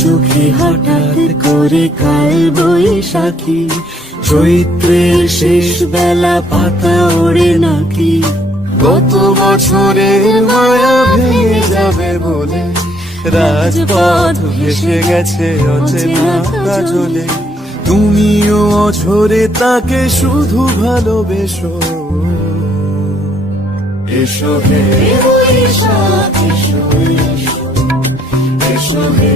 চোখে হঠাৎ করে কাল বৈশাখী, চৈত্রের শেষ বেলা পাতা ওড়ে নাকি, গত বছরের মায়া ভেঙে যাবে বলে রাজপথ ভেসে গেছে অচেনা কাজলে। তুমিও অঝরে তাকে শুধু ভালোবেসো। এসো হে বৈশাখ, এসো এসো, এসো হে